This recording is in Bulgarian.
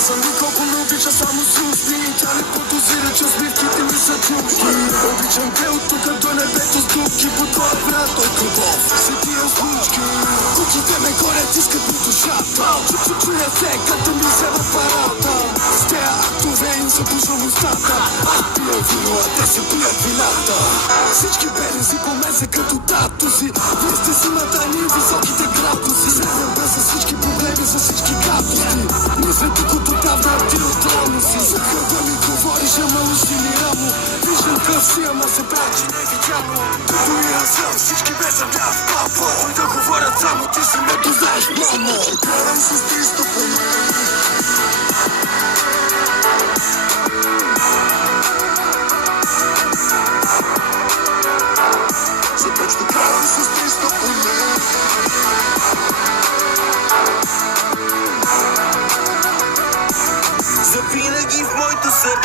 казвам ми колко ме обича само с усти. Тя не подозира, че усмивките ми са чужди. Обичам те от тука до небето с дубки. По твоя врат от любов се тия случки. Кучите ме горят, искат ми душата. Чуя се, като ми се в парата. С тея актове им запушвам устата. Аз пия вино, а те се пият вината. Всички белези по мен са като татуси. Вие сте зимата, ние високите градуси. Среден без за всички проблеми, за всички гадости. Ние сме тук от отдавна, а ти от рано си. За хърба ми говориш, ама уши ми рамо. Виждам кръв си, ама се прачи невидяно. Като и аз съм, всички без земя в папа. Да говорят само, ти си ме дознаеш, мамо. Карам с 300 по мен. Започна карам с 300 по мен. Завинаги в моето сърце